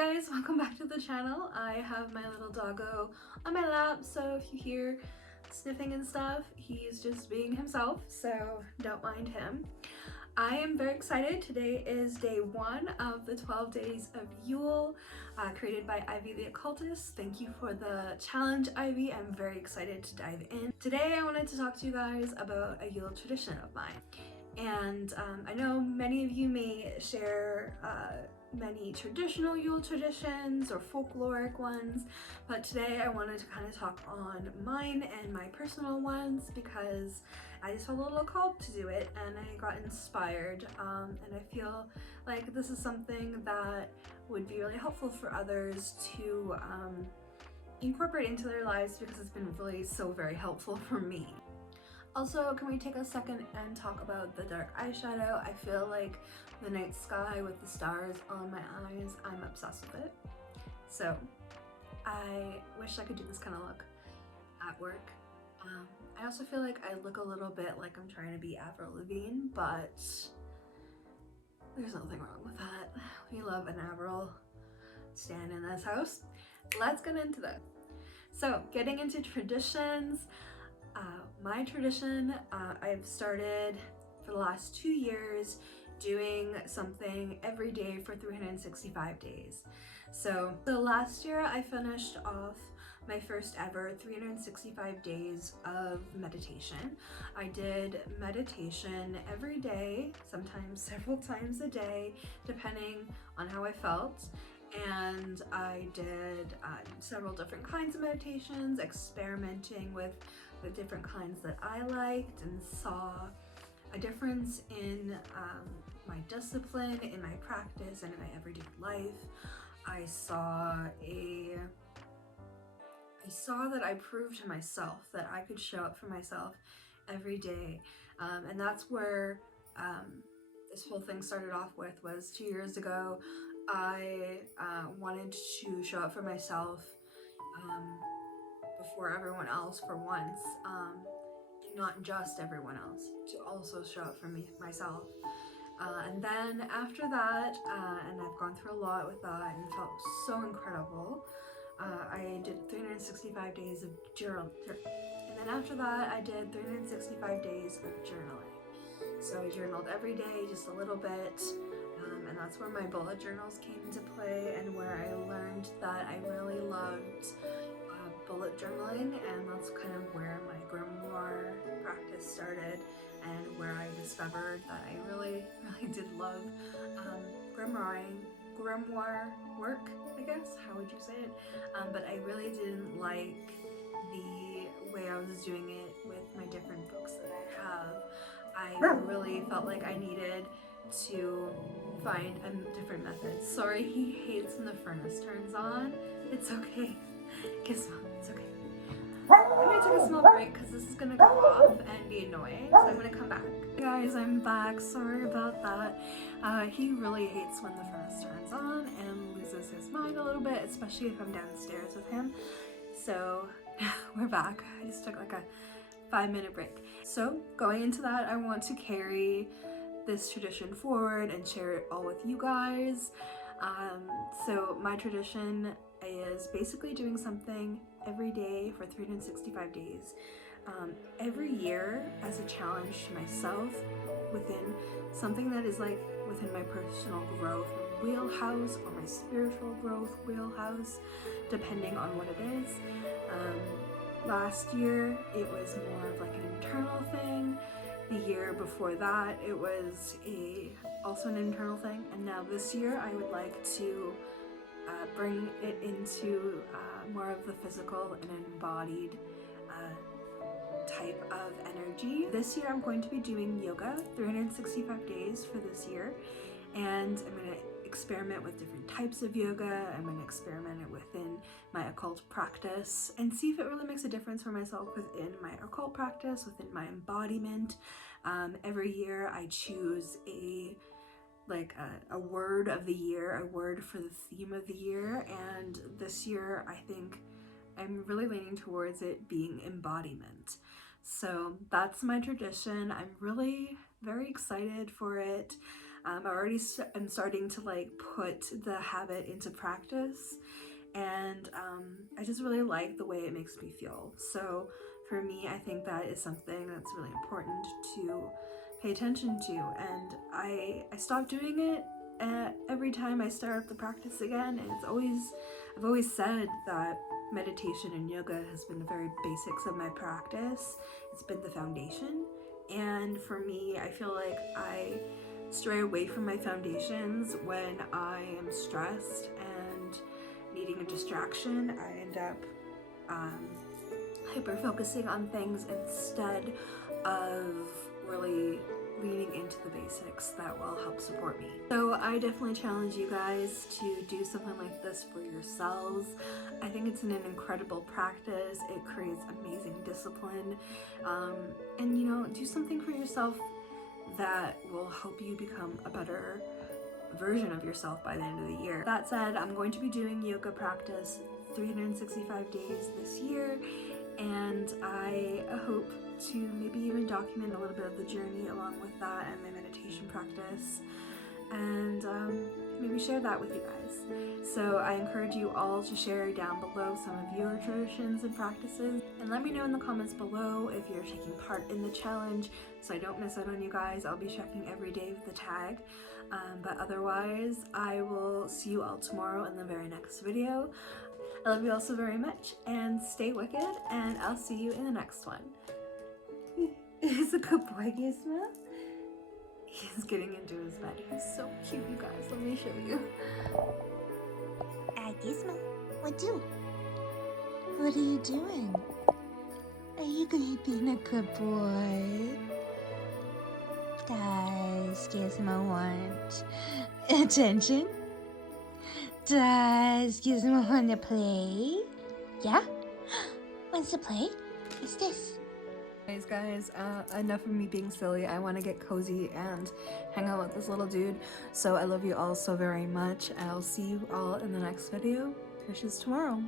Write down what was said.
guys, welcome back to the channel. I have my little doggo on my lap, so if you hear sniffing and stuff, he's just being himself, so don't mind him. I am very excited. Today is day 1 of the 12 days of Yule, created by Ivy the Occultist. Thank you for the challenge, Ivy. I'm very excited to dive in. Today I wanted to talk to you guys about a Yule tradition of mine. And I know many of you may share many traditional Yule traditions or folkloric ones, but today I wanted to kind of talk on mine and my personal ones because I just felt a little called to do it and I got inspired, and I feel like this is something that would be really helpful for others to incorporate into their lives because it's been really so very helpful for me. Also, can we take a second and talk about the dark eyeshadow? I feel like the night sky with the stars on my eyes, I'm obsessed with it. So I wish I could do this kind of look at work. I also feel like I look a little bit like I'm trying to be Avril Lavigne, but there's nothing wrong with that. We love an Avril stan in this house. Let's get into this. So getting into traditions. My tradition, I've started for the last 2 years doing something every day for 365 days. So last year I finished off my first ever 365 days of meditation. I did meditation every day, sometimes several times a day, depending on how I felt. And I did several different kinds of meditations, experimenting with the different kinds that I liked, and saw a difference in my discipline, in my practice, and in my everyday life. I saw that I proved to myself that I could show up for myself every day, and that's where this whole thing started off with. Was 2 years ago. I wanted to show up for myself before everyone else for once, not just everyone else, to also show up for myself. And then after that, and I've gone through a lot with that and felt so incredible, I did 365 days of journal, and then after that I did 365 days of journaling. So I journaled every day, just a little bit, and that's where my bullet journals came into play, and where I learned that I really loved bullet journaling, and that's kind of where my grimoire practice started, and where I discovered that I really did love grimoire work, I guess, how would you say it? But I really didn't like the way I was doing it with my different books that I have. I really felt like I needed to find a different method. Sorry, he hates when the furnace turns on. It's okay. Gizmo, it's okay. I'm gonna take a small break because this is gonna go off and be annoying, so I'm gonna come back. Hey guys, I'm back. Sorry about that. He really hates when the furnace turns on and loses his mind a little bit, especially if I'm downstairs with him. So we're back. I just took like a 5-minute break. So going into that, I want to carry this tradition forward and share it all with you guys. So my tradition is basically doing something every day for 365 days. Every year as a challenge to myself, within something that is like within my personal growth wheelhouse or my spiritual growth wheelhouse, depending on what it is. Last year it was more of like an internal thing. The year before that it was also an internal thing, and now this year I would like to bring it into more of the physical and embodied type of energy. This year I'm going to be doing yoga 365 days for this year, and I'm going to experiment with different types of yoga. I'm going to experiment it within my occult practice and see if it really makes a difference for myself within my occult practice, within my embodiment. Every year I choose a word of the year, a word for the theme of the year, and this year I think I'm really leaning towards it being embodiment. So that's my tradition. I'm really very excited for it. I'm starting to like put the habit into practice, and I just really like the way it makes me feel. So for me, I think that is something that's really important to pay attention to, and I stopped doing it every time I start up the practice again. And I've always said that meditation and yoga has been the very basics of my practice. It's been the foundation, and for me, I feel like I stray away from my foundations when I am stressed and needing a distraction. I end up hyper focusing on things instead of really leaning into the basics that will help support me. So I definitely challenge you guys to do something like this for yourselves. I think it's an incredible practice. It creates amazing discipline, and you know, do something for yourself that will help you become a better version of yourself by the end of the year. That said, I'm going to be doing yoga practice 365 days this year, and I hope to maybe even document a little bit of the journey along with that and my meditation practice, and maybe share that with you guys. So I encourage you all to share down below some of your traditions and practices, and let me know in the comments below if you're taking part in the challenge so I don't miss out on you guys. I'll be checking every day with the tag, but otherwise I will see you all tomorrow in the very next video. I love you all so very much, and stay wicked, and I'll see you in the next one. He's a good boy, Gizmo. He's getting into his bed. He's so cute, you guys. Let me show you. Gizmo, what are you doing? Are you gonna be a good boy? Does Gizmo want attention? Does Gizmo want to play? Yeah? Wants to play? What's this? Anyways, guys, enough of me being silly. I want to get cozy and hang out with this little dude. So I love you all so very much. I'll see you all in the next video, which is tomorrow.